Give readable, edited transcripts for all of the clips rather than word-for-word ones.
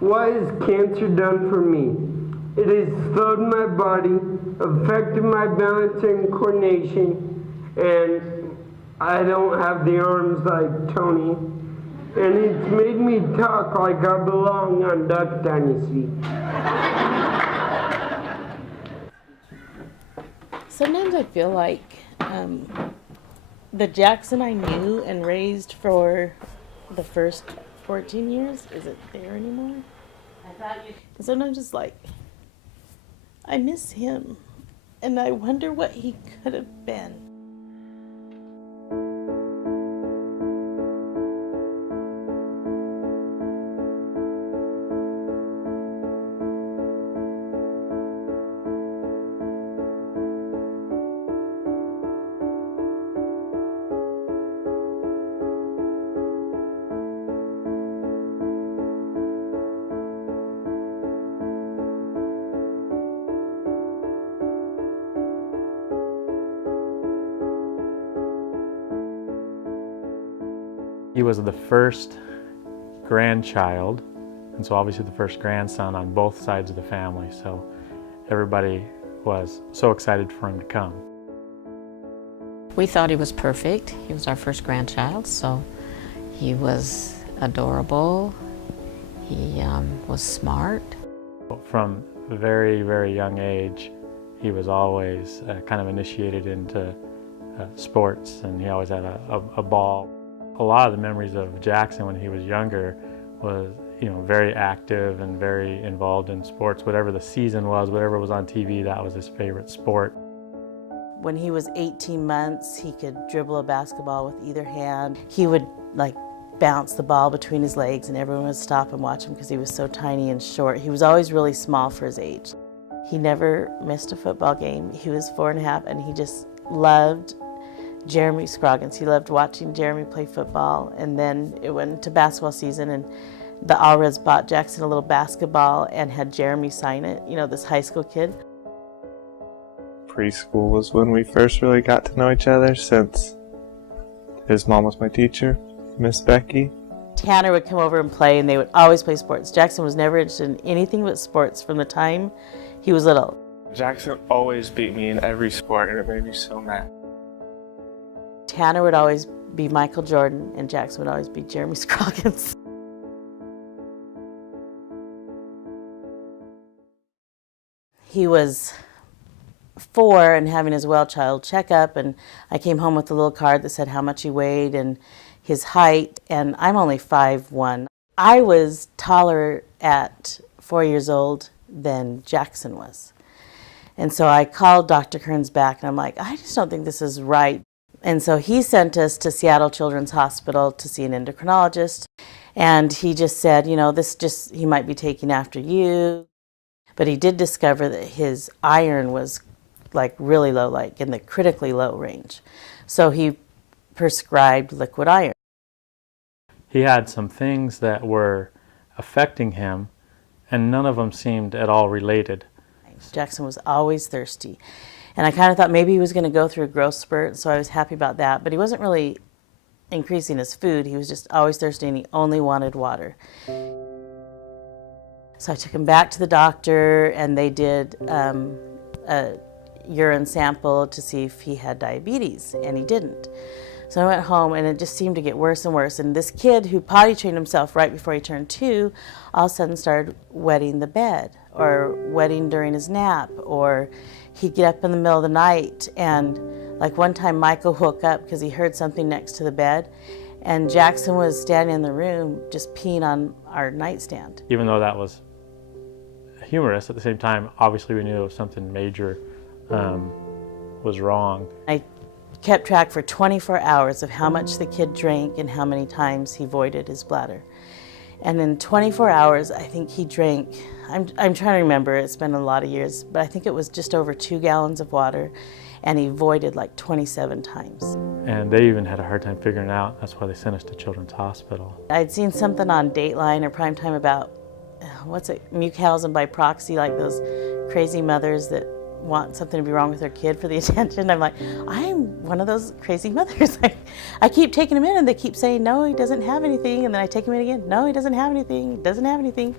What has cancer done for me? It has slowed my body, affected my balance and coordination, and I don't have the arms like Tony. And it's made me talk like I belong on Duck Dynasty. Sometimes I feel like the Jackson I knew and raised for the first 14 years isn't there anymore. And sometimes it's like, I miss him, and I wonder what he could have been. He was the first grandchild, and so obviously the first grandson on both sides of the family, so everybody was so excited for him to come. We thought he was perfect. He was our first grandchild, so he was adorable. He was smart. From a very, very young age, he was always kind of initiated into sports, and he always had a ball. A lot of the memories of Jackson when he was younger was, very active and very involved in sports. Whatever the season was, whatever was on TV, that was his favorite sport. When he was 18 months, he could dribble a basketball with either hand. He would bounce the ball between his legs, and everyone would stop and watch him because he was so tiny and short. He was always really small for his age. He never missed a football game. He was 4.5, and he just loved Jeremy Scroggins. He loved watching Jeremy play football, and then it went to basketball season, and the Alreds bought Jackson a little basketball and had Jeremy sign it, this high school kid. Preschool was when we first really got to know each other, since his mom was my teacher, Miss Becky. Tanner would come over and play, and they would always play sports. Jackson was never interested in anything but sports from the time he was little. Jackson always beat me in every sport, and it made me so mad. Tanner would always be Michael Jordan, and Jackson would always be Jeremy Scroggins. He was 4 and having his well child checkup, and I came home with a little card that said how much he weighed and his height, and I'm only 5'1". I was taller at 4 years old than Jackson was. And so I called Dr. Kearns back, and I'm like, I just don't think this is right. And so he sent us to Seattle Children's Hospital to see an endocrinologist. And he just said, he might be taking after you. But he did discover that his iron was really low, in the critically low range. So he prescribed liquid iron. He had some things that were affecting him, and none of them seemed at all related. Jackson was always thirsty. And I kind of thought maybe he was going to go through a growth spurt, so I was happy about that. But he wasn't really increasing his food. He was just always thirsty, and he only wanted water. So I took him back to the doctor, and they did a urine sample to see if he had diabetes, and he didn't. So I went home, and it just seemed to get worse and worse. And this kid who potty trained himself right before he turned 2, all of a sudden started wetting the bed, or wetting during his nap, or he'd get up in the middle of the night, and one time Michael woke up because he heard something next to the bed, and Jackson was standing in the room just peeing on our nightstand. Even though that was humorous, at the same time, obviously we knew there was something major was wrong. I kept track for 24 hours of how much the kid drank and how many times he voided his bladder. And in 24 hours, I think he drank, I'm trying to remember, it's been a lot of years, but I think it was just over 2 gallons of water, and he voided 27 times. And they even had a hard time figuring it out. That's why they sent us to Children's Hospital. I'd seen something on Dateline or Primetime about, Munchausen by proxy, those crazy mothers that want something to be wrong with her kid for the attention. I'm like, I'm one of those crazy mothers. I keep taking him in and they keep saying, no, he doesn't have anything. And then I take him in again. No, he doesn't have anything. He doesn't have anything.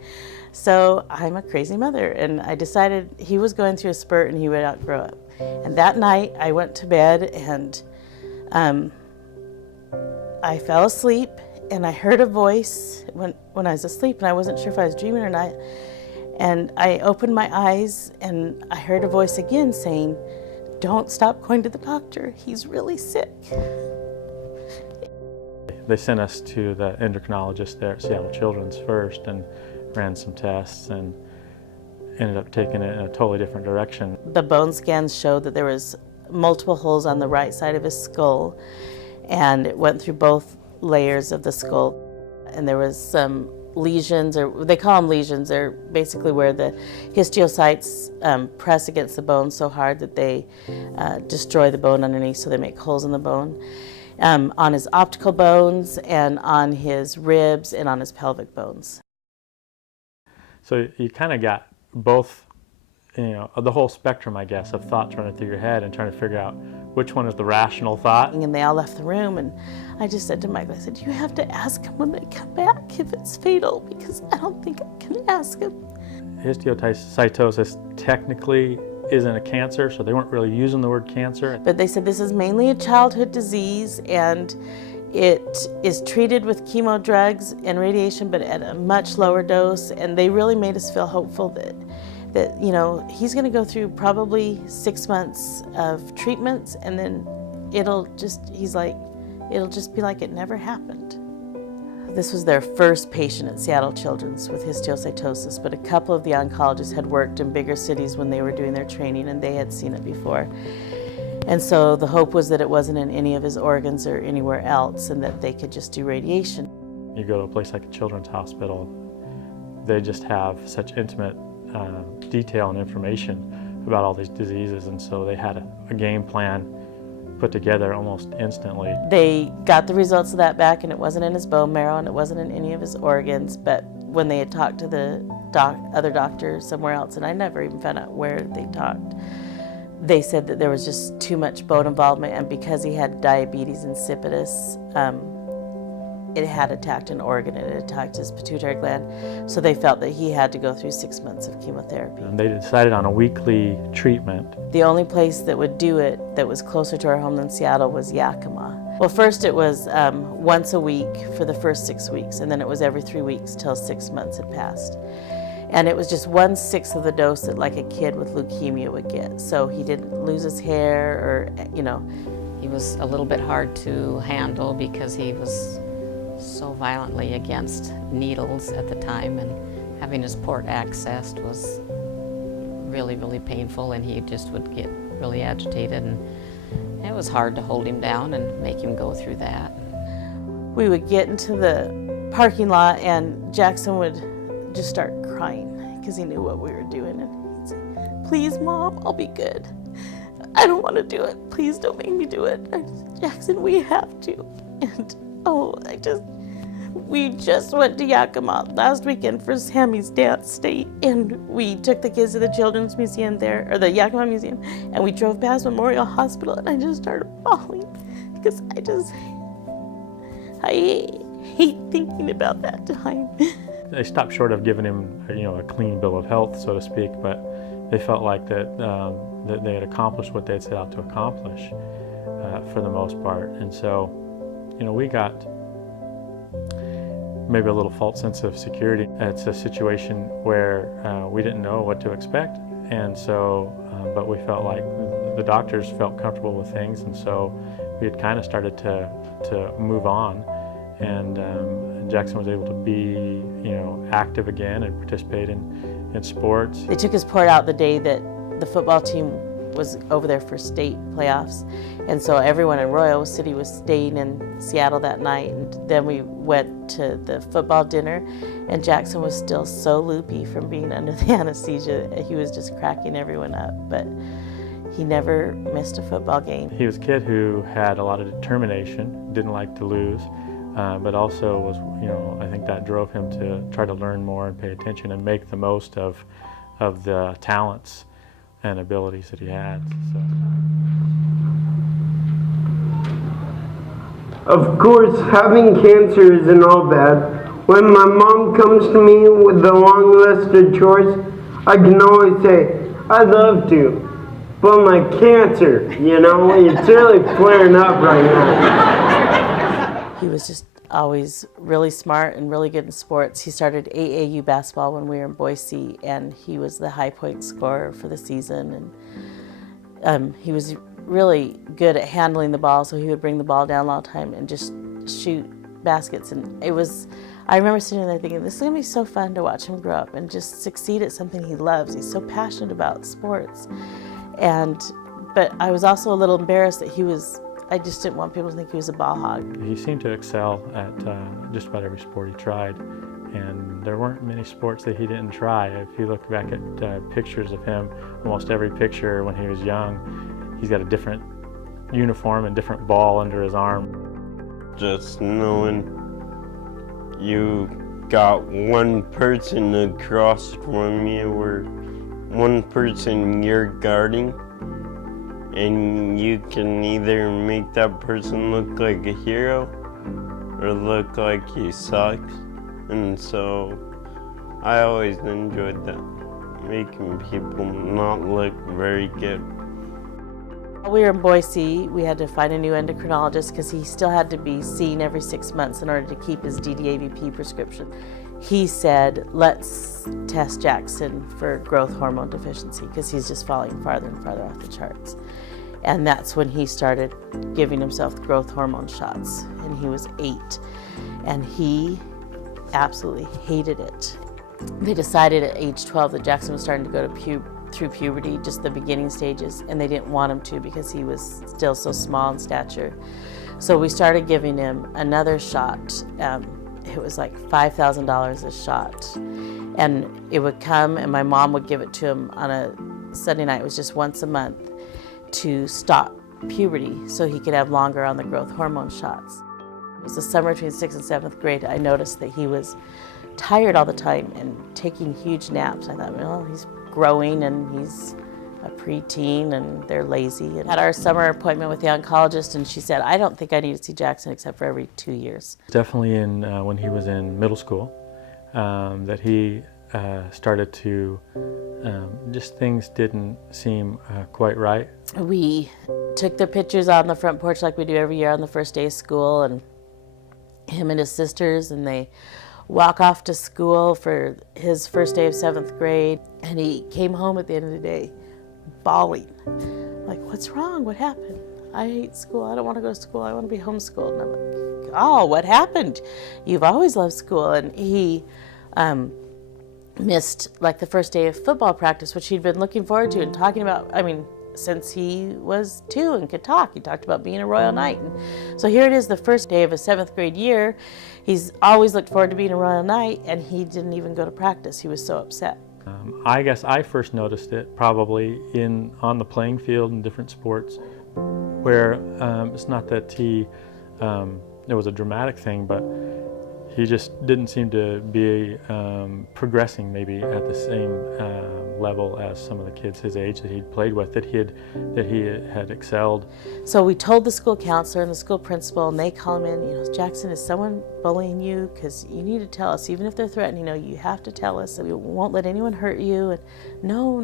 So I'm a crazy mother. And I decided he was going through a spurt and he would outgrow it. And that night I went to bed and I fell asleep and I heard a voice when I was asleep, and I wasn't sure if I was dreaming or not. And I opened my eyes and I heard a voice again saying, don't stop going to the doctor. He's really sick. They sent us to the endocrinologist there at Seattle Children's first and ran some tests and ended up taking it in a totally different direction. The bone scans showed that there was multiple holes on the right side of his skull, and it went through both layers of the skull. And there was some lesions, or they call them lesions. They're basically where the histiocytes press against the bone so hard that they destroy the bone underneath, so they make holes in the bone. On his optical bones and on his ribs and on his pelvic bones. So you kind of got both, the whole spectrum, I guess, of thoughts running through your head and trying to figure out which one is the rational thought. And they all left the room, and I just said to Michael, I said, you have to ask him when they come back if it's fatal, because I don't think I can ask him. Histiocytosis technically isn't a cancer, so they weren't really using the word cancer. But they said this is mainly a childhood disease, and it is treated with chemo drugs and radiation, but at a much lower dose. And they really made us feel hopeful that he's going to go through probably 6 months of treatments, and then it'll just be like it never happened. This was their first patient at Seattle Children's with histiocytosis, but a couple of the oncologists had worked in bigger cities when they were doing their training, and they had seen it before. And so the hope was that it wasn't in any of his organs or anywhere else, and that they could just do radiation. You go to a place like a children's hospital, they just have such intimate detail and information about all these diseases, and so they had a game plan put together almost instantly. They got the results of that back, and it wasn't in his bone marrow and it wasn't in any of his organs, but when they had talked to the other doctor somewhere else, and I never even found out where they talked, they said that there was just too much bone involvement, and because he had diabetes insipidus, it had attacked an organ, and it attacked his pituitary gland, so they felt that he had to go through 6 months of chemotherapy. And they decided on a weekly treatment. The only place that would do it that was closer to our home than Seattle was Yakima. Well, first it was once a week for the first 6 weeks, and then it was every 3 weeks till 6 months had passed. And it was just 1/6 of the dose that like a kid with leukemia would get, so he didn't lose his hair or, He was a little bit hard to handle because he was so violently against needles at the time, and having his port accessed was really, really painful, and he just would get really agitated, and it was hard to hold him down and make him go through that. We would get into the parking lot and Jackson would just start crying because he knew what we were doing, and he'd say, please Mom, I'll be good. I don't want to do it. Please don't make me do it. I said, Jackson, we have to. And we just went to Yakima last weekend for Sammy's dance state, and we took the kids to the Children's Museum there, or the Yakima Museum, and we drove past Memorial Hospital, and I just started bawling because I hate thinking about that time. They stopped short of giving him, a clean bill of health, so to speak, but they felt like that they had accomplished what they had set out to accomplish for the most part. And so, we got maybe a little false sense of security. It's a situation where we didn't know what to expect, and so, but we felt like the doctors felt comfortable with things, and so we had kind of started to move on, and Jackson was able to be, active again and participate in sports. They took his port out the day that the football team was over there for state playoffs, and so everyone in Royal City was staying in Seattle that night, and then we went to the football dinner, and Jackson was still so loopy from being under the anesthesia. He was just cracking everyone up, but he never missed a football game. He was a kid who had a lot of determination, didn't like to lose, but also was, I think that drove him to try to learn more and pay attention and make the most of the talents and abilities that he had. So. Of course, having cancer isn't all bad. When my mom comes to me with a long list of chores, I can always say, I'd love to, but my cancer, it's really flaring up right now. He was just always really smart and really good in sports. He started AAU basketball when we were in Boise, and he was the high point scorer for the season. And he was really good at handling the ball, so he would bring the ball down all the time and just shoot baskets. And I remember sitting there thinking, this is going to be so fun to watch him grow up and just succeed at something he loves. He's so passionate about sports. But I was also a little embarrassed that I just didn't want people to think he was a ball hog. He seemed to excel at just about every sport he tried, and there weren't many sports that he didn't try. If you look back at pictures of him, almost every picture when he was young, he's got a different uniform and different ball under his arm. Just knowing you got one person across from you or one person you're guarding, and you can either make that person look like a hero or look like he sucks. And so I always enjoyed that, making people not look very good. While we were in Boise, we had to find a new endocrinologist because he still had to be seen every 6 months in order to keep his DDAVP prescription. He said, let's test Jackson for growth hormone deficiency because he's just falling farther and farther off the charts. And that's when he started giving himself growth hormone shots. And he was 8. And he absolutely hated it. They decided at age 12 that Jackson was starting to go through puberty, just the beginning stages, and they didn't want him to because he was still so small in stature. So we started giving him another shot. It was like $5,000 a shot. And it would come, and my mom would give it to him on a Sunday night. It was just once a month to stop puberty so he could have longer on the growth hormone shots. It was the summer between 6th and 7th grade. I noticed that he was tired all the time and taking huge naps. I thought, well, he's growing and he's a preteen and they're lazy. And had our summer appointment with the oncologist, and she said, I don't think I need to see Jackson except for every 2 years. Definitely when he was in middle school, that he started to, just things didn't seem quite right. We took their pictures out on the front porch like we do every year on the first day of school, and him and his sisters, and they walk off to school for his first day of 7th grade, and he came home at the end of the day bawling. Like, what's wrong? What happened? I hate school. I don't want to go to school. I want to be homeschooled. And I'm like, oh, what happened? You've always loved school. And he missed like the first day of football practice, which he'd been looking forward to and talking about, since he was 2 and could talk. He talked about being a Royal Knight. And so here it is, the first day of his 7th grade year. He's always looked forward to being a Royal Knight, and he didn't even go to practice. He was so upset. I guess I first noticed it probably on the playing field in different sports, where it's not that it was a dramatic thing, but he just didn't seem to be progressing maybe at the same level as some of the kids his age that he'd played with, that he had excelled. So we told the school counselor and the school principal, and they call him in, Jackson, is someone bullying you? Because you need to tell us, even if they're threatening, you have to tell us, and we won't let anyone hurt you. And no.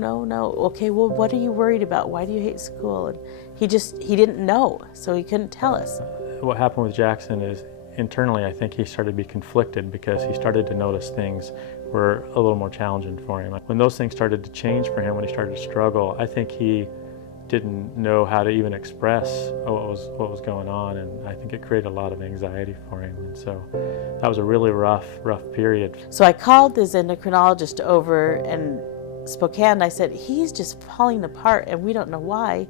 Okay, well, what are you worried about? Why do you hate school? And he didn't know, so he couldn't tell us. What happened with Jackson is, internally, I think he started to be conflicted because he started to notice things were a little more challenging for him. When those things started to change for him, when he started to struggle, I think he didn't know how to even express what was going on, and I think it created a lot of anxiety for him. And so that was a really rough period. So I called this endocrinologist over in Spokane, and I said, he's just falling apart and we don't know why.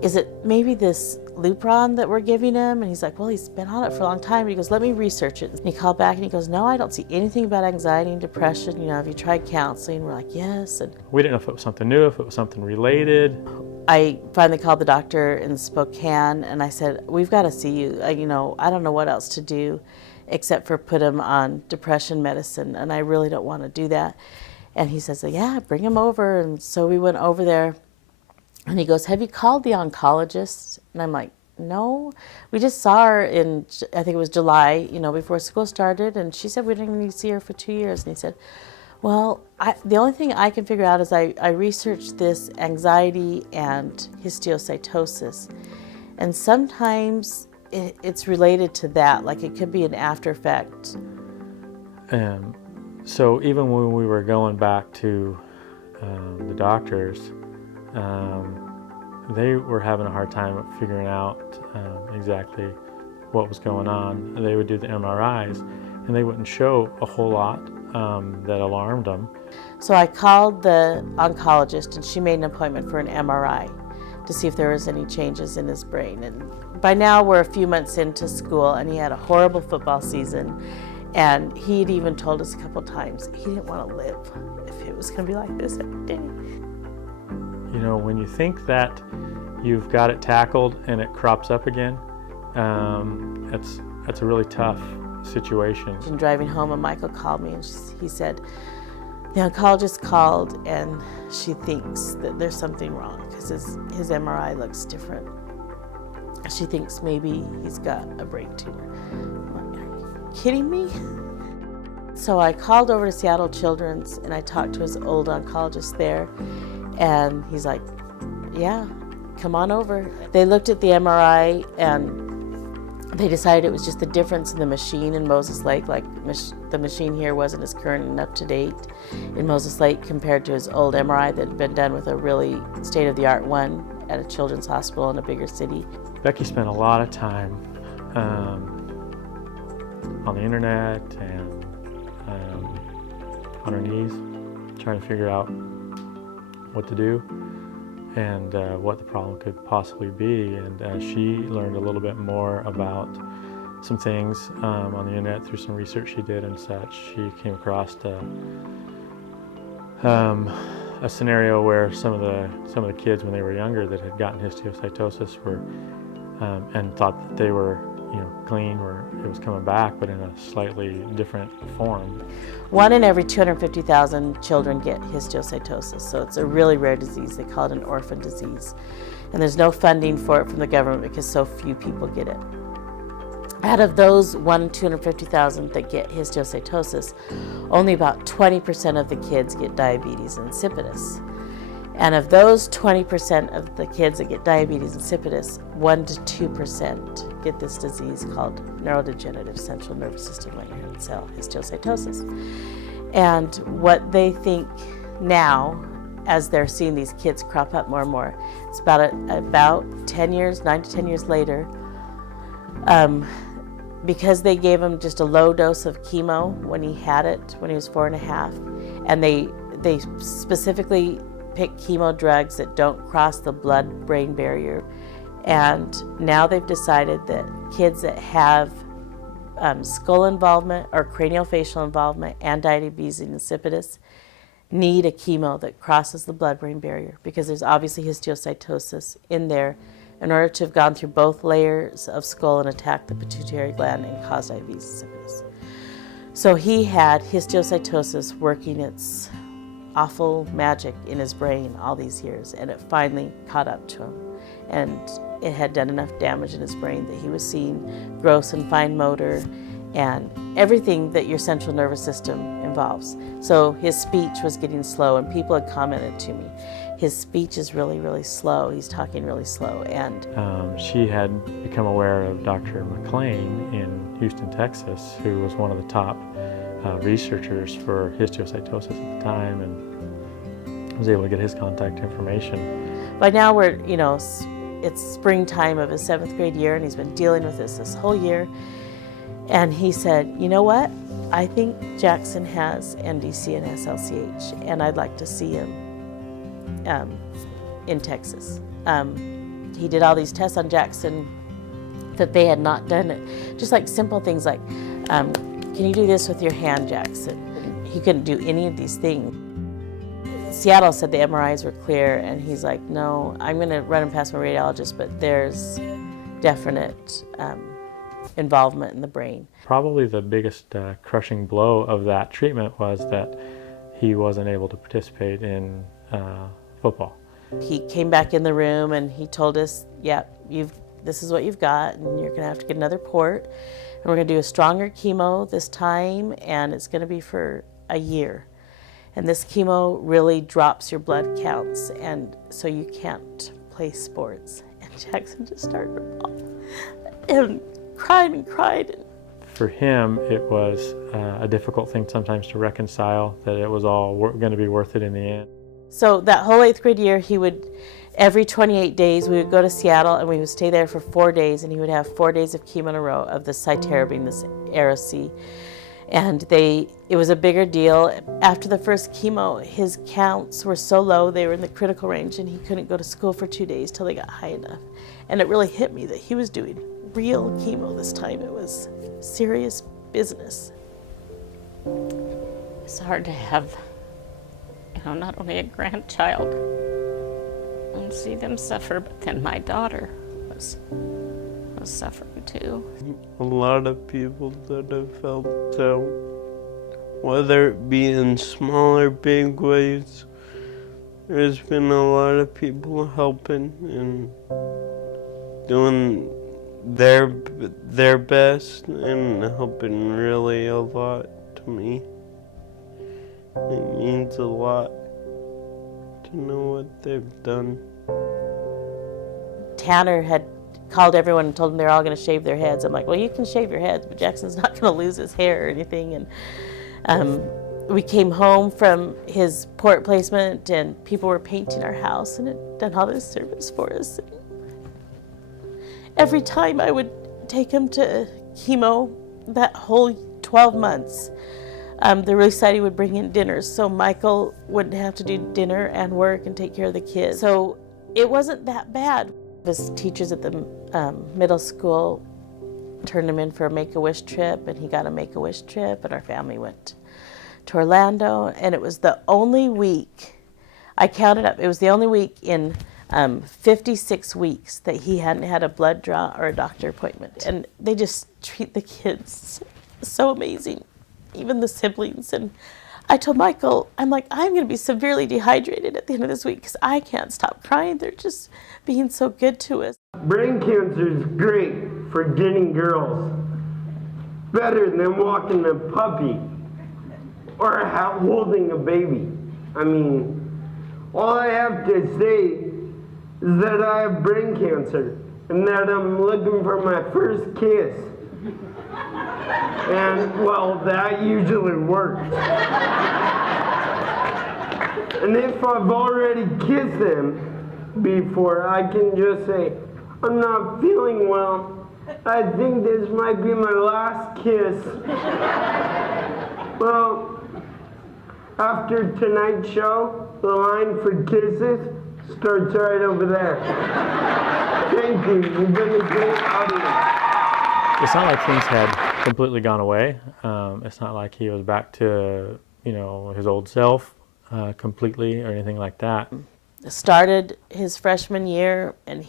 Is it maybe this Lupron that we're giving him? And he's like, well, he's been on it for a long time. And he goes, let me research it. And he called back and he goes, no, I don't see anything about anxiety and depression. Have you tried counseling? We're like, yes. And we didn't know if it was something new, if it was something related. I finally called the doctor in Spokane and I said, we've got to see you. I don't know what else to do except for put him on depression medicine, and I really don't want to do that. And he says, yeah, bring him over. And so we went over there, and he goes, have you called the oncologist? And I'm like, no, we just saw her in, I think it was July, before school started, and she said we didn't need to see her for 2 years. And he said, well, the only thing I can figure out is I researched this anxiety and histiocytosis, and sometimes it's related to that, like it could be an after effect. So even when we were going back to the doctors, they were having a hard time figuring out exactly what was going on. They would do the MRIs, and they wouldn't show a whole lot that alarmed them. So I called the oncologist, and she made an appointment for an MRI to see if there was any changes in his brain. And by now we're a few months into school, and he had a horrible football season, and he'd even told us a couple times he didn't want to live if it was going to be like this every day. When you think that you've got it tackled and it crops up again, that's a really tough situation. And driving home, and Michael called me, and he said, the oncologist called, and she thinks that there's something wrong because his MRI looks different. She thinks maybe he's got a brain tumor. I'm like, are you kidding me? So I called over to Seattle Children's, and I talked to his old oncologist there, and he's like, yeah, come on over. They looked at the MRI, and they decided it was just the difference in the machine in Moses Lake. Like the machine here wasn't as current and up to date in Moses Lake compared to his old MRI that had been done with a really state-of-the-art one at a children's hospital in a bigger city. Becky spent a lot of time on the internet and on her knees trying to figure out what to do and what the problem could possibly be. And as she learned a little bit more about some things on the internet through some research she did and such, she came across a scenario where some of the kids when they were younger that had gotten histiocytosis were and thought that they were clean, or it was coming back, but in a slightly different form. 1 in every 250,000 children get histiocytosis, so it's a really rare disease. They call it an orphan disease. And there's no funding for it from the government because so few people get it. Out of those 1 in 250,000 that get histiocytosis, only about 20% of the kids get diabetes insipidus. And of those 20% of the kids that get diabetes insipidus, 1 to 2% get this disease called neurodegenerative central nervous system Langerhans cell histiocytosis. And what they think now, as they're seeing these kids crop up more and more, it's about 10 years, 9 to 10 years later, because they gave him just a low dose of chemo when he had it, when he was 4.5, and they specifically pick chemo drugs that don't cross the blood-brain barrier. And now they've decided that kids that have skull involvement or craniofacial involvement and diabetes insipidus need a chemo that crosses the blood-brain barrier, because there's obviously histiocytosis in there in order to have gone through both layers of skull and attack the pituitary gland and cause diabetes insipidus. So he had histiocytosis working its awful magic in his brain all these years, and it finally caught up to him. And it had done enough damage in his brain that he was seeing gross and fine motor and everything that your central nervous system involves. So his speech was getting slow, and people had commented to me, his speech is really, really slow. He's talking really slow. And she had become aware of Dr. McLean in Houston, Texas, who was one of the top researchers for histiocytosis at the time, and was able to get his contact information. By now we're, it's springtime of his 7th grade year, and he's been dealing with this whole year. And he said, you know what? I think Jackson has NDC and SLCH, and I'd like to see him in Texas. He did all these tests on Jackson that they had not done it. Just like simple things like, can you do this with your hand, Jackson? He couldn't do any of these things. Seattle said the MRIs were clear, and he's like, no, I'm going to run him past my radiologist, but there's definite involvement in the brain. Probably the biggest crushing blow of that treatment was that he wasn't able to participate in football. He came back in the room and he told us, yeah, this is what you've got, and you're gonna have to get another port, and we're gonna do a stronger chemo this time, and it's gonna be for a year. And this chemo really drops your blood counts, and so you can't play sports. And Jackson just started to bawl and cried and cried. For him, it was a difficult thing sometimes to reconcile that it was all going to be worth it in the end. So that whole 8th grade year, he would, every 28 days, we would go to Seattle and we would stay there for 4 days, and he would have 4 days of chemo in a row of the cytarabine, this Ara-C. And it was a bigger deal. After the first chemo, his counts were so low, they were in the critical range, and he couldn't go to school for 2 days till they got high enough. And it really hit me that he was doing real chemo this time. It was serious business. It's hard to have, not only a grandchild and see them suffer, but then my daughter was suffering too. A lot of people that have felt so, whether it be in small or big ways, there's been a lot of people helping and doing their best and helping really a lot to me. It means a lot to know what they've done. Tanner had called everyone and told them they're all going to shave their heads. I'm like, well, you can shave your heads, but Jackson's not going to lose his hair or anything. And we came home from his port placement, and people were painting our house and had done all this service for us. Every time I would take him to chemo, that whole 12 months, the relief society would bring in dinners, so Michael wouldn't have to do dinner and work and take care of the kids. So it wasn't that bad. His teachers at the middle school turned him in for a Make-A-Wish trip, and he got a Make-A-Wish trip, and our family went to Orlando, and it was the only week, I counted up, it was the only week in 56 weeks that he hadn't had a blood draw or a doctor appointment. And they just treat the kids so amazing, even the siblings. And I told Michael, I'm like, I'm going to be severely dehydrated at the end of this week because I can't stop crying. They're just being so good to us. Brain cancer is great for getting girls. Better than walking a puppy or holding a baby. I mean, all I have to say is that I have brain cancer and that I'm looking for my first kiss. And, well, that usually works. And if I've already kissed them before, I can just say, I'm not feeling well. I think this might be my last kiss. Well, after tonight's show, the line for kisses starts right over there. Thank you. You've been a great audience. It's not like things had completely gone away. It's not like he was back to, his old self completely or anything like that. Started his freshman year, and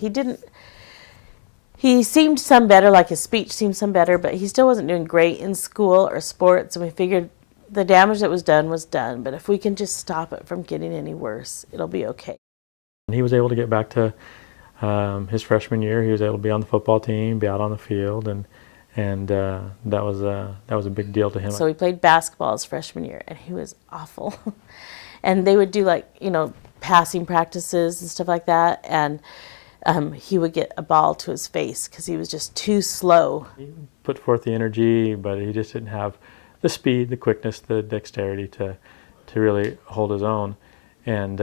he seemed some better, like his speech seemed some better, but he still wasn't doing great in school or sports, and we figured the damage that was done, but if we can just stop it from getting any worse, it'll be okay. He was able to get back to his freshman year. He was able to be on the football team, be out on the field, and that was a big deal to him. So he played basketball his freshman year, and he was awful. And they would do passing practices and stuff like that, and he would get a ball to his face because he was just too slow. He put forth the energy, but he just didn't have the speed, the quickness, the dexterity to really hold his own. And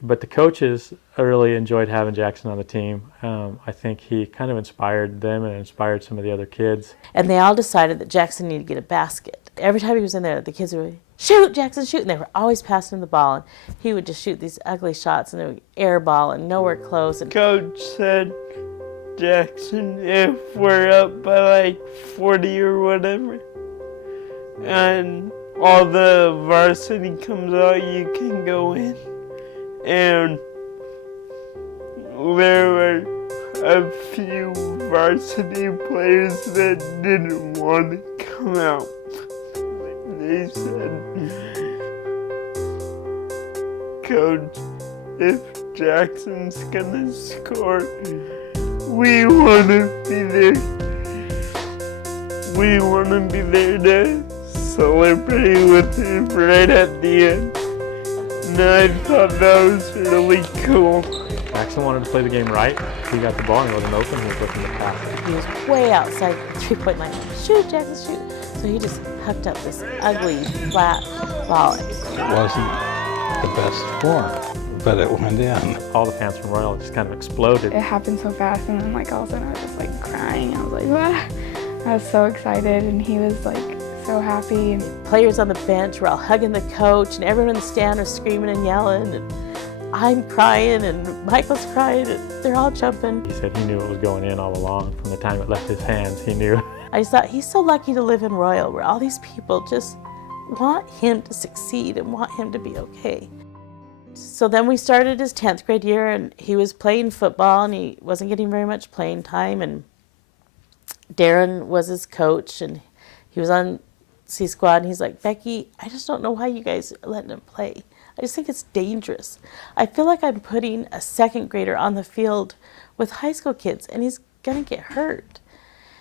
but the coaches really enjoyed having Jackson on the team. I think he kind of inspired them and inspired some of the other kids. And they all decided that Jackson needed to get a basket. Every time he was in there, the kids would, shoot, Jackson, shoot. And they were always passing him the ball. And he would just shoot these ugly shots, and they would air ball and nowhere close. And Coach said, Jackson, if we're up by 40 or whatever, and all the varsity comes out, you can go in. And there were a few varsity players that didn't want to come out. they said, "Coach, if Jackson's gonna score, we want to be there. We want to be there to celebrate with him right at the end." And I thought that was really cool. Jackson wanted to play the game right. He got the ball and it wasn't open. He was looking to pass it. He was way outside the three-point line. Shoot, Jackson, shoot. So he just hucked up this ugly, flat ball. It wasn't the best form, but it went in. All the fans from Royal just kind of exploded. It happened so fast, and then like all of a sudden I was just like crying. I was like, "Wah!" I was so excited, and he was like so happy. And Players on the bench were all hugging the coach, and everyone in the stand was screaming and yelling. And I'm crying, and Michael's crying, and they're all jumping. He said he knew it was going in all along. From the time it left his hands, he knew. I just thought, he's so lucky to live in Royal, where all these people just want him to succeed and want him to be okay. So then we started his 10th grade year, and he was playing football, and he wasn't getting very much playing time. And Darren was his coach, and he was on C Squad, and he's like, "Becky, I just don't know why you guys are letting him play. I just think it's dangerous. I feel like I'm putting a second grader on the field with high school kids, and he's gonna get hurt."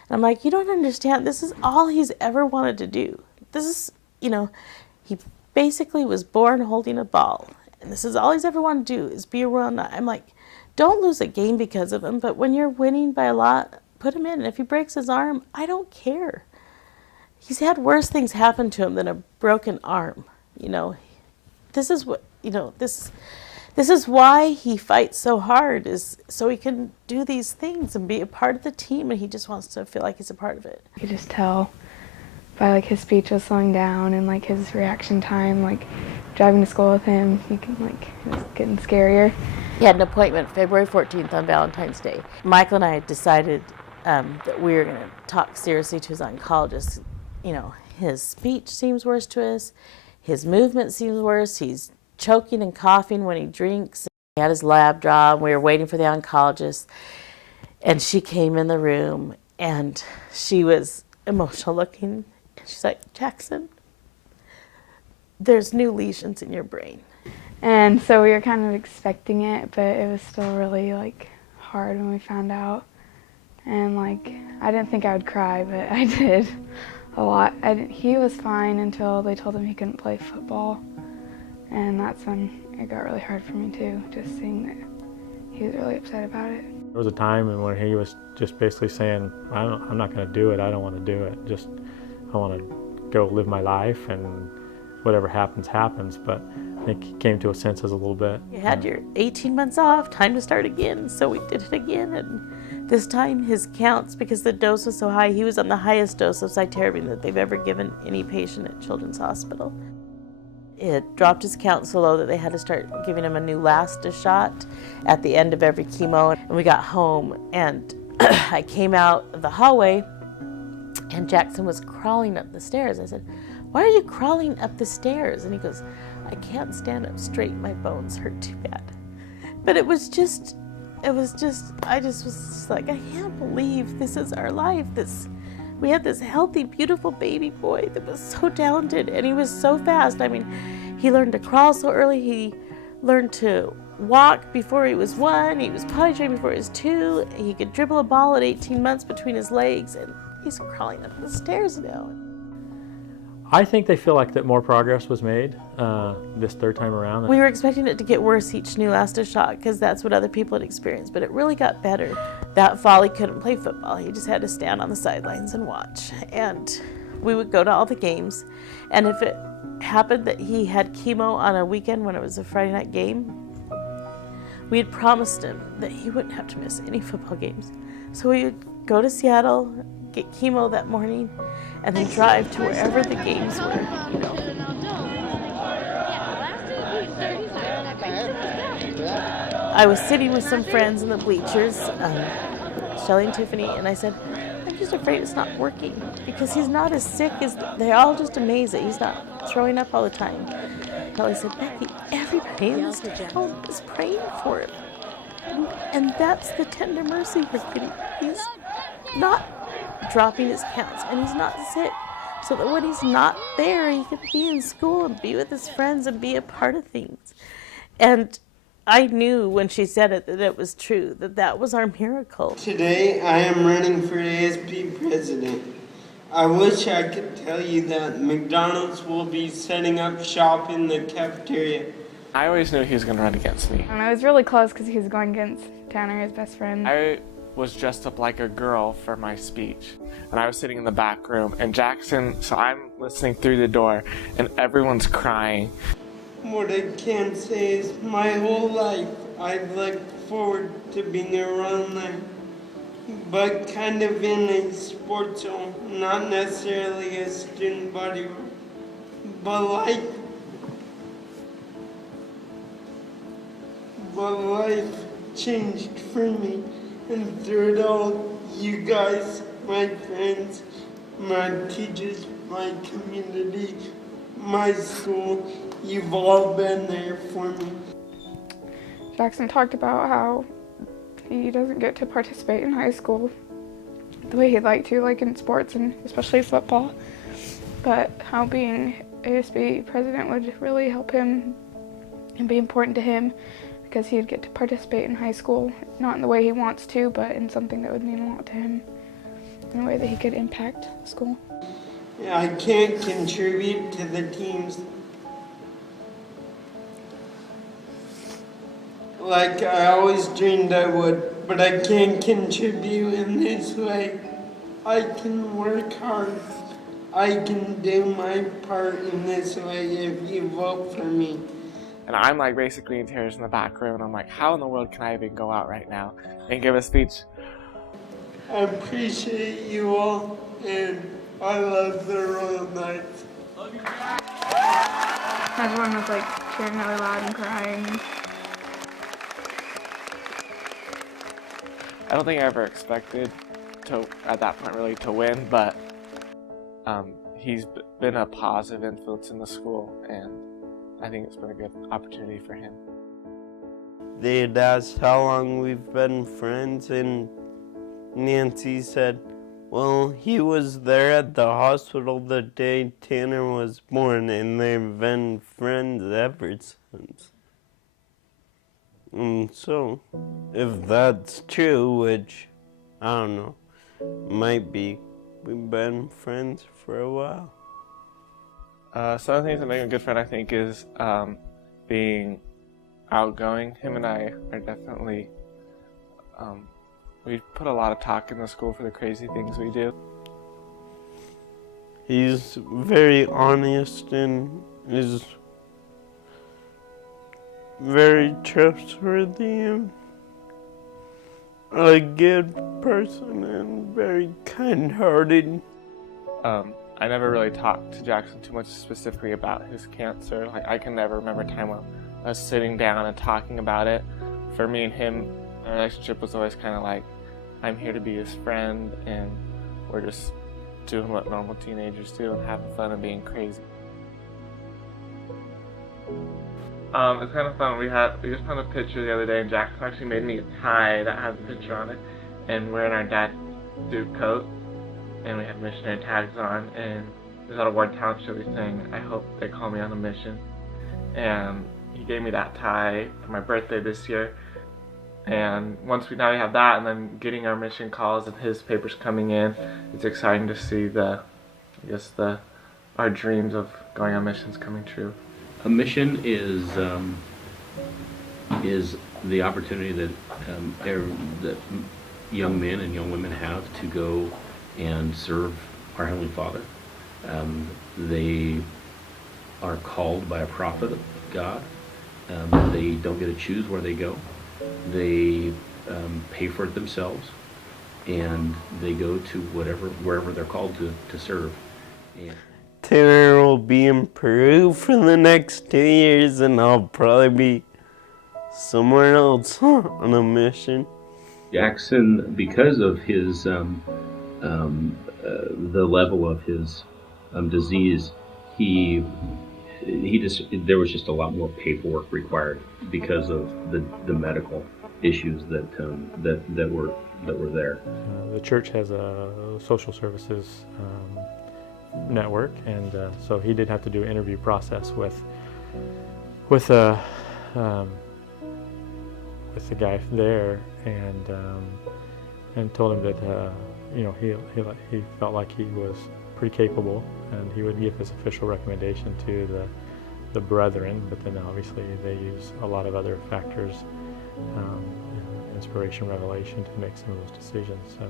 And I'm like, "You don't understand. This is all he's ever wanted to do. This is, he basically was born holding a ball. And this is all he's ever wanted to do is be a Royal Knight." I'm like, don't lose a game because of him, but when you're winning by a lot, put him in. And if he breaks his arm, I don't care. He's had worse things happen to him than a broken arm. This is what, this is why he fights so hard, is so he can do these things and be a part of the team, and he just wants to feel like he's a part of it. you could just tell by like his speech was slowing down and like his reaction time, like driving to school with him, it was getting scarier. He had an appointment February 14th on Valentine's Day. Michael and I decided that we were going to talk seriously to his oncologist. His speech seems worse to us. His movement seems worse. He's choking and coughing when he drinks. He had his lab draw, and we were waiting for the oncologist. And she came in the room, and she was emotional looking. She's like, "Jackson, there's new lesions in your brain." And so we were kind of expecting it, but it was still really like hard when we found out. And like, I didn't think I would cry, but I did a lot. He was fine until they told him he couldn't play football. And that's when it got really hard for me too, just seeing that he was really upset about it. There was a time when he was just basically saying, I'm not going to do it. I don't want to do it. I want to go live my life, and whatever happens, happens. But I think he came to his senses a little bit. You had your 18 months off, time to start again. So we did it again, and this time his counts, because the dose was so high, he was on the highest dose of cytarabine that they've ever given any patient at Children's Hospital. It dropped his count so low that they had to start giving him a new Lasta shot at the end of every chemo. And we got home, and I came out of the hallway, and Jackson was crawling up the stairs. I said, "Why are you crawling up the stairs?" And he goes, "I can't stand up straight. My bones hurt too bad." But I just was like, I can't believe this is our life. We had this healthy, beautiful baby boy that was so talented, and he was so fast. I mean, he learned to crawl so early. He learned to walk before he was 1. He was potty trained before he was 2. He could dribble a ball at 18 months between his legs, and he's crawling up the stairs now. I think they feel like that more progress was made this third time around. We were expecting it to get worse each new Lasta shot, because that's what other people had experienced, but it really got better. That fall he couldn't play football. He just had to stand on the sidelines and watch. And we would go to all the games, and if it happened that he had chemo on a weekend when it was a Friday night game, we had promised him that he wouldn't have to miss any football games. So we would go to Seattle, get chemo that morning, and then drive to wherever the games were, I was sitting with some friends in the bleachers, Shelly and Tiffany, and I said, "I'm just afraid it's not working, because he's not as sick as, they're all just amazed that he's not throwing up all the time." Shelly said, "Becky, everybody in this town is praying for him. And that's the tender mercy we're getting. He's not dropping his counts, and he's not sick. so that when he's not there, he can be in school and be with his friends and be a part of things. And I knew when she said it that it was true, that that was our miracle. Today, I am running for ASB president. I wish I could tell you that McDonald's will be setting up shop in the cafeteria. I always knew he was going to run against me. And I was really close because he was going against Tanner, his best friend. I was dressed up like a girl for my speech, and I was sitting in the back room, and Jackson, so I'm listening through the door, and everyone's crying. What I can say is my whole life I've looked forward to being around them, but kind of in a sports zone, not necessarily a student body room. But life changed for me, and through it all, you guys, my friends, my teachers, my community, my school, you've all been there for me. Jackson talked about how he doesn't get to participate in high school the way he'd like to, like in sports and especially football, but how being ASB president would really help him and be important to him because he'd get to participate in high school, not in the way he wants to, but in something that would mean a lot to him, in a way that he could impact school. I can't contribute to the teams like I always dreamed I would, but I can't contribute in this way. I can work hard. I can do my part in this way if you vote for me. And I'm like basically in tears in the back room, and I'm like, how in the world can I even go out right now and give a speech? I appreciate you all, and I love the Royal Knights. Everyone was like cheering really loud and crying. I don't think I ever expected to, at that point really, to win, but he's been a positive influence in the school, and I think it's been a good opportunity for him. They had asked how long we've been friends, and Nancy said, well, he was there at the hospital the day Tanner was born, and they've been friends ever since. And so, if that's true, which, I don't know, might be, we've been friends for a while. Some of the things that make him a good friend, I think, is being outgoing. Him and I are definitely, we put a lot of talk in the school for the crazy things we do. He's very honest and is very trustworthy and a good person and very kind-hearted. I never really talked to Jackson too much specifically about his cancer. Like, I can never remember a time when us sitting down and talking about it. For me and him, our relationship was always kind of like, I'm here to be his friend, and we're just doing what normal teenagers do and having fun and being crazy. It's kind of fun. We just found a picture the other day, and Jackson actually made me a tie that has a picture on it, and we're in our dad's suit coat, and we have missionary tags on, and there's out of Ward Township, he's saying, I hope they call me on a mission. And he gave me that tie for my birthday this year. And now we have that, and then getting our mission calls and his papers coming in, it's exciting to see our dreams of going on missions coming true. A mission is the opportunity that that young men and young women have to go and serve our Heavenly Father. They are called by a prophet of God. They don't get to choose where they go. They pay for it themselves, and they go to wherever they're called to serve. And Tanner will be in Peru for the next 2 years, and I'll probably be somewhere else on a mission. Jackson, because of his the level of his disease, there was just a lot more paperwork required because of the medical issues that were there. The church has social services network, and so he did have to do an interview process with the guy there, and told him that he felt like he was pretty capable, and he would give his official recommendation to the brethren. But then obviously they use a lot of other factors, inspiration, revelation, to make some of those decisions. So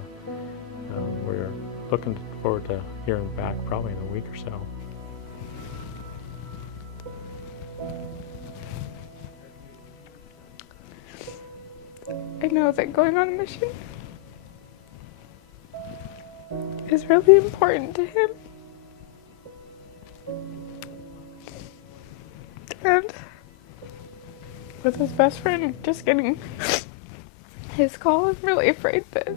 we're looking forward to hearing back probably in a week or so. I know that going on a mission is really important to him. And with his best friend just getting his call, I'm really afraid that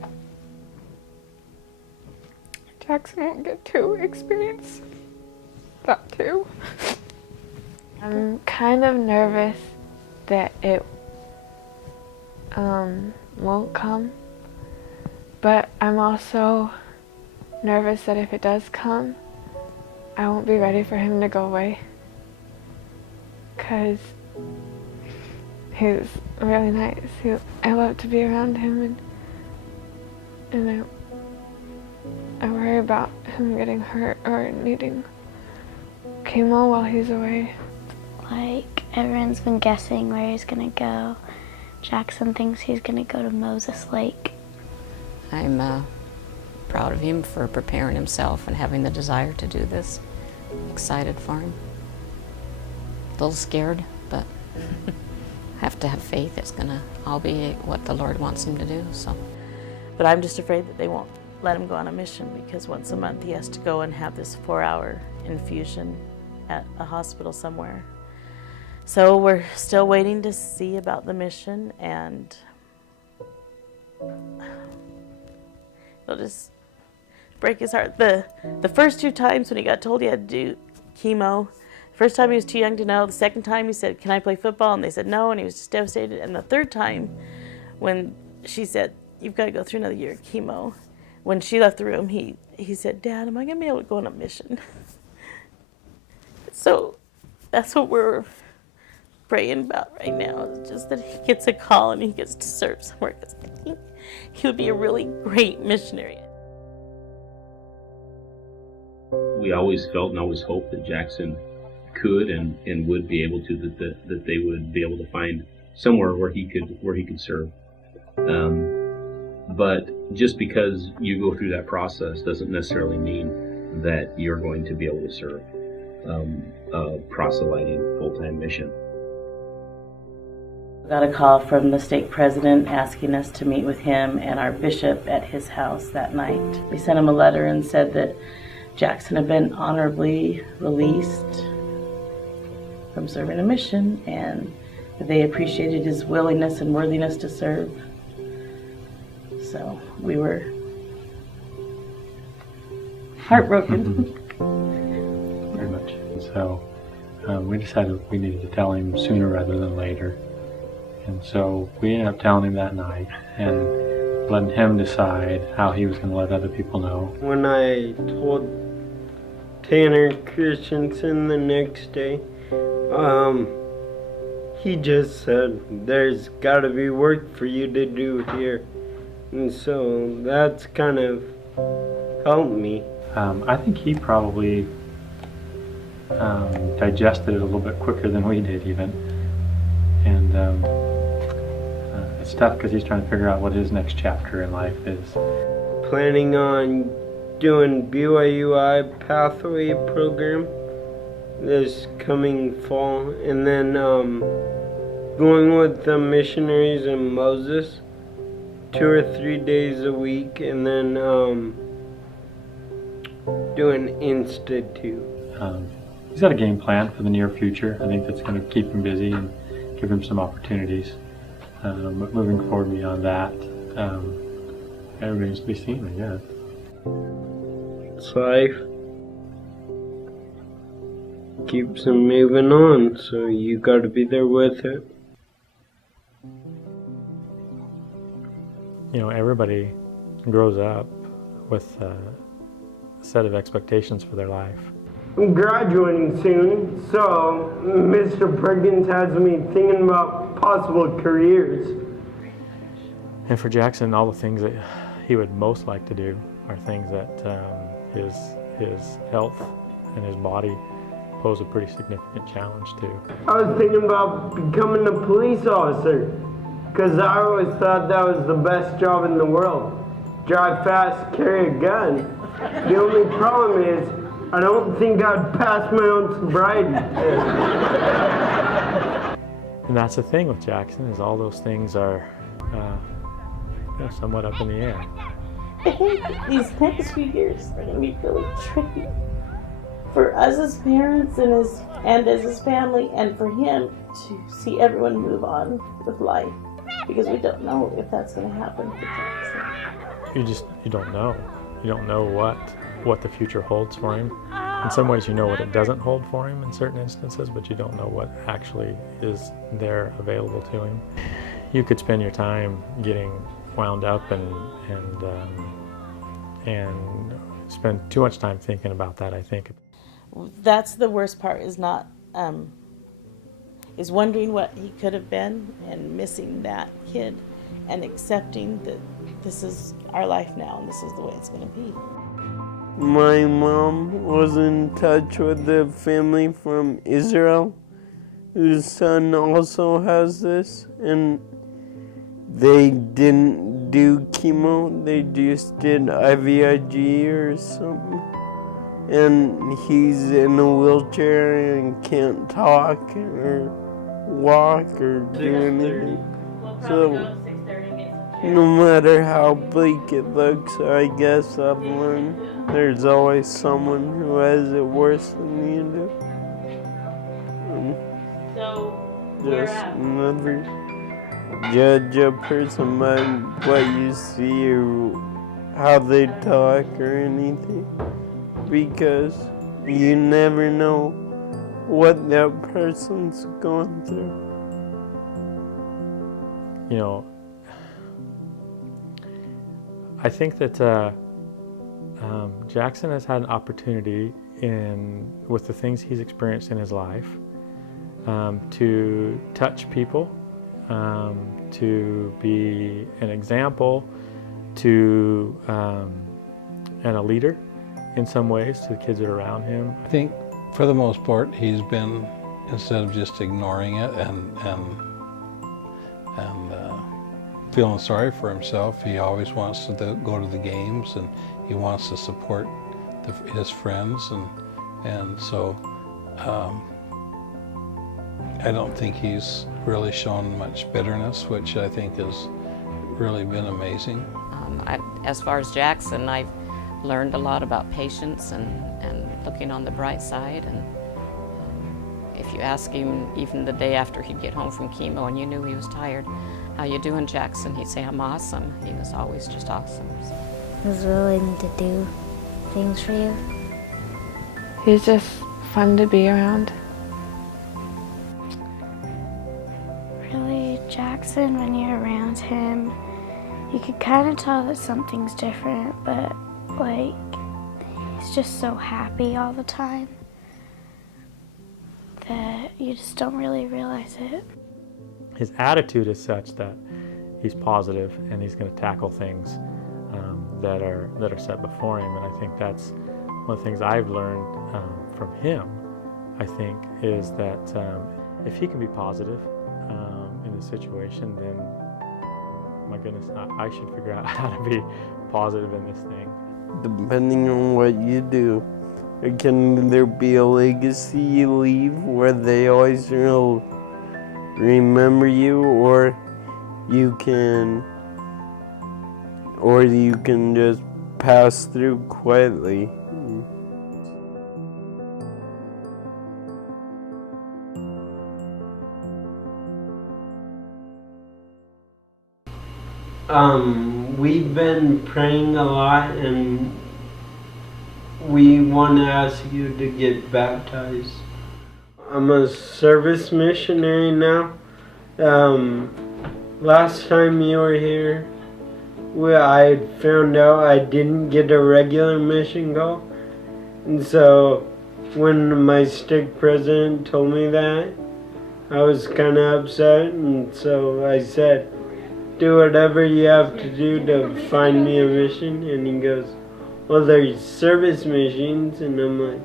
Jackson won't get to experience that too. I'm kind of nervous that it won't come, but I'm also nervous that if it does come, I won't be ready for him to go away, because he's really nice. I love to be around him, and I worry about him getting hurt or needing chemo while he's away. Like, everyone's been guessing where he's gonna go. Jackson thinks he's gonna go to Moses Lake. I'm proud of him for preparing himself and having the desire to do this. Excited for him. A little scared, but have to have faith it's gonna all be what the Lord wants him to do. So, But I'm just afraid that they won't let him go on a mission, because once a month he has to go and have this 4-hour infusion at a hospital somewhere. So we're still waiting to see about the mission, and it'll just break his heart. The first 2 times when he got told he had to do chemo, first time he was too young to know. The second time he said, "Can I play football?" And they said no, and he was just devastated. And the third time, when she said, "You've got to go through another year of chemo," when she left the room, he said, "Dad, am I going to be able to go on a mission?" So that's what we're praying about right now, is just that he gets a call and he gets to serve somewhere, because I think he would be a really great missionary. We always felt and always hoped that Jackson could and would be able to, that they would be able to find somewhere where he could serve. But just because you go through that process doesn't necessarily mean that you're going to be able to serve a proselyting full-time mission. Got a call from the stake president asking us to meet with him and our bishop at his house that night. We sent him a letter and said that Jackson had been honorably released from serving a mission, and that they appreciated his willingness and worthiness to serve. So we were heartbroken. Very much. So we decided we needed to tell him sooner rather than later. And so we ended up telling him that night and letting him decide how he was going to let other people know. When I told Tanner Christensen the next day, he just said, "There's got to be work for you to do here." And so that's kind of helped me. I think he probably digested it a little bit quicker than we did even. And it's tough because he's trying to figure out what his next chapter in life is. Planning on doing BYUI pathway program this coming fall, and then going with the missionaries in Moses 2 or 3 days a week, and then doing institute. He's got a game plan for the near future. I think that's going to keep him busy and give him some opportunities. But moving forward beyond that, it remains to be seen, I guess. It's life. Keeps him moving on, so you got to be there with it. You know, everybody grows up with set of expectations for their life. I'm graduating soon, so Mr. Perkins has me thinking about possible careers. And for Jackson, all the things that he would most like to do are things that his health and his body pose a pretty significant challenge to. I was thinking about becoming a police officer, because I always thought that was the best job in the world. Drive fast, carry a gun. The only problem is, I don't think I'd pass my own sobriety test. And that's the thing with Jackson, is all those things are somewhat up in the air. I think these next few years are going to be really tricky for us as parents and as his family, and for him to see everyone move on with life, because we don't know if that's going to happen for Jackson. You don't know. You don't know what the future holds for him. In some ways you know what it doesn't hold for him in certain instances, but you don't know what actually is there available to him. You could spend your time getting wound up and spend too much time thinking about that, I think. That's the worst part, is not is wondering what he could have been and missing that kid, and accepting that this is our life now and this is the way it's going to be. My mom was in touch with the family from Israel whose son also has this, and they didn't do chemo, they just did IVIG or something. And he's in a wheelchair and can't talk or walk or do anything. So no matter how bleak it looks, I guess I've learned there's always someone who has it worse than you do. Just never judge a person by what you see or how they talk or anything, because you never know what that person's going through. You know, I think that Jackson has had an opportunity with the things he's experienced in his life to touch people, to be an example, and a leader in some ways to the kids that are around him. I think for the most part he's been, instead of just ignoring it and feeling sorry for himself, he always wants to go to the games, and he wants to support his friends, and so I don't think he's really shown much bitterness, which I think has really been amazing. As far as Jackson, I've learned a lot about patience and looking on the bright side. And if you ask him, even the day after he'd get home from chemo and you knew he was tired, "How you doing, Jackson?" he'd say, "I'm awesome." He was always just awesome. He was willing to do things for you. He's just fun to be around. Really, Jackson, when you're around him, you could kind of tell that something's different, but like, he's just so happy all the time that you just don't really realize it. His attitude is such that he's positive and he's going to tackle things that are set before him, and I think that's one of the things I've learned from him. I think is that if he can be positive in the situation, then my goodness, I should figure out how to be positive in this thing. Depending on what you do, can there be a legacy you leave where they always will remember you, or you can just pass through quietly? We've been praying a lot, and we want to ask you to get baptized. I'm a service missionary now. Last time you were here, I found out I didn't get a regular mission call. And so when my stake president told me that, I was kind of upset, and so I said, do whatever you have to do to find me a mission. And he goes, well, there's service missions. And I'm like,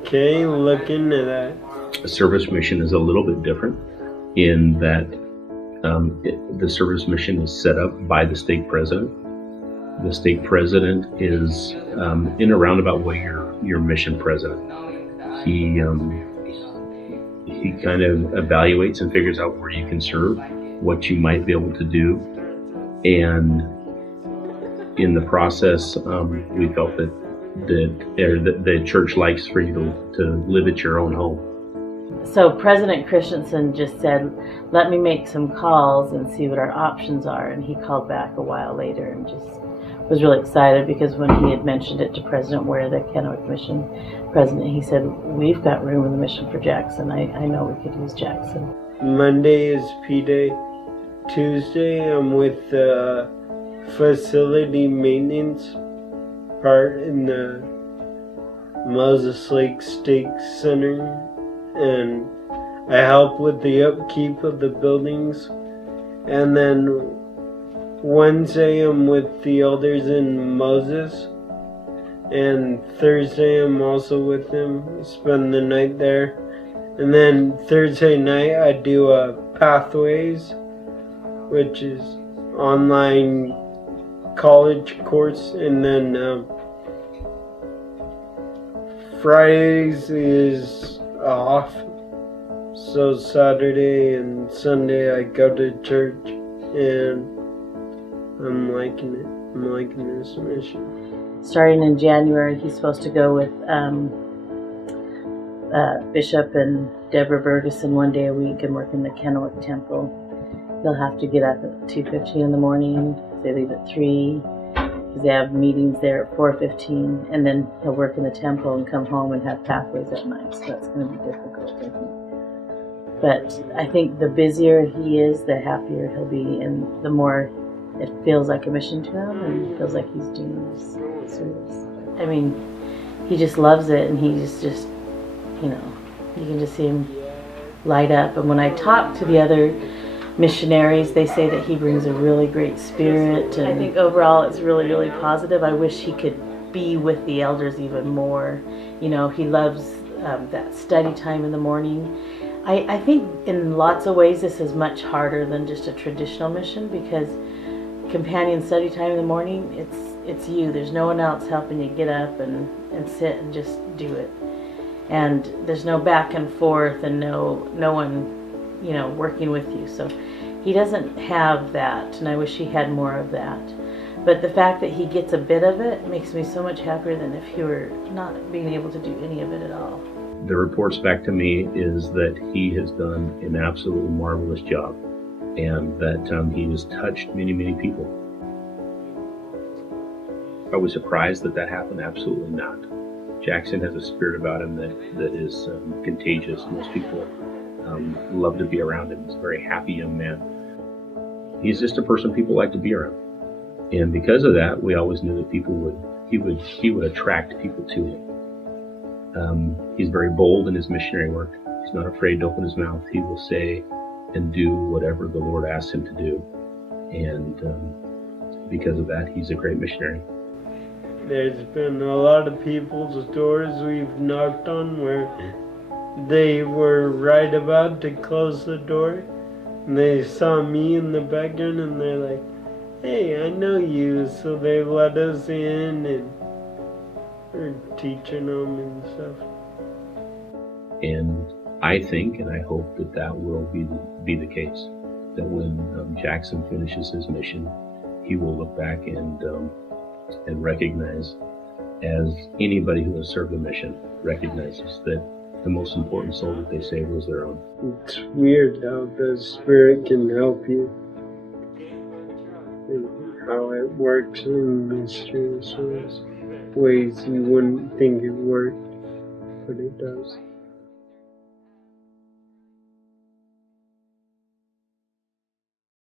okay, look into that. A service mission is a little bit different in that the service mission is set up by the stake president. The stake president is, in a roundabout way, your mission president. He kind of evaluates and figures out where you can serve, what you might be able to do, and in the process, we felt that the church likes for you to live at your own home. So President Christensen just said, let me make some calls and see what our options are. And he called back a while later and just was really excited, because when he had mentioned it to President Ware, the Kennewick Mission president, he said, we've got room in the mission for Jackson. I know we could use Jackson. Monday is P-Day. Tuesday, I'm with the facility maintenance part in the Moses Lake Stake Center, and I help with the upkeep of the buildings. And then Wednesday, I'm with the elders in Moses, and Thursday, I'm also with them, spend the night there. And then Thursday night, I do a Pathways, which is online college course. And then Fridays is off, so Saturday and Sunday I go to church, and I'm liking it. I'm liking this mission. Starting in January, he's supposed to go with Bishop and Deborah Bergeson one day a week and work in the Kennewick Temple. He'll have to get up at 2:15 in the morning. They leave at 3. They have meetings there at 4:15, and then he'll work in the temple and come home and have Pathways at night. So that's going to be difficult, I think. But I think the busier he is, the happier he'll be, and the more it feels like a mission to him, and feels like he's doing this service. I mean, he just loves it, and he's just, you know, you can just see him light up. And when I talk to the other missionaries, they say that he brings a really great spirit, and I think overall it's really, really positive. I wish he could be with the elders even more. You know, he loves that study time in the morning. I think in lots of ways this is much harder than just a traditional mission, because companion study time in the morning, it's you. There's no one else helping you get up and sit and just do it. And there's no back and forth, and no one, you know, working with you. So he doesn't have that, and I wish he had more of that. But the fact that he gets a bit of it makes me so much happier than if he were not being able to do any of it at all. The reports back to me is that he has done an absolutely marvelous job, and that he has touched many, many people. Are we surprised that happened? Absolutely not. Jackson has a spirit about him that is contagious. Most people love to be around him. He's a very happy young man. He's just a person people like to be around, and because of that, we always knew that he would attract people to him. He's very bold in his missionary work. He's not afraid to open his mouth. He will say and do whatever the Lord asks him to do, and because of that, he's a great missionary. There's been a lot of people's doors we've knocked on where they were right about to close the door, and they saw me in the background, and they're like, hey, I know you, so they let us in, and we're teaching them and stuff. And I think, and I hope that will be the case, that when Jackson finishes his mission, he will look back and recognize, as anybody who has served the mission recognizes, that the most important soul that they saved was their own. It's weird how the Spirit can help you, and how it works in mysterious ways you wouldn't think it worked, but it does.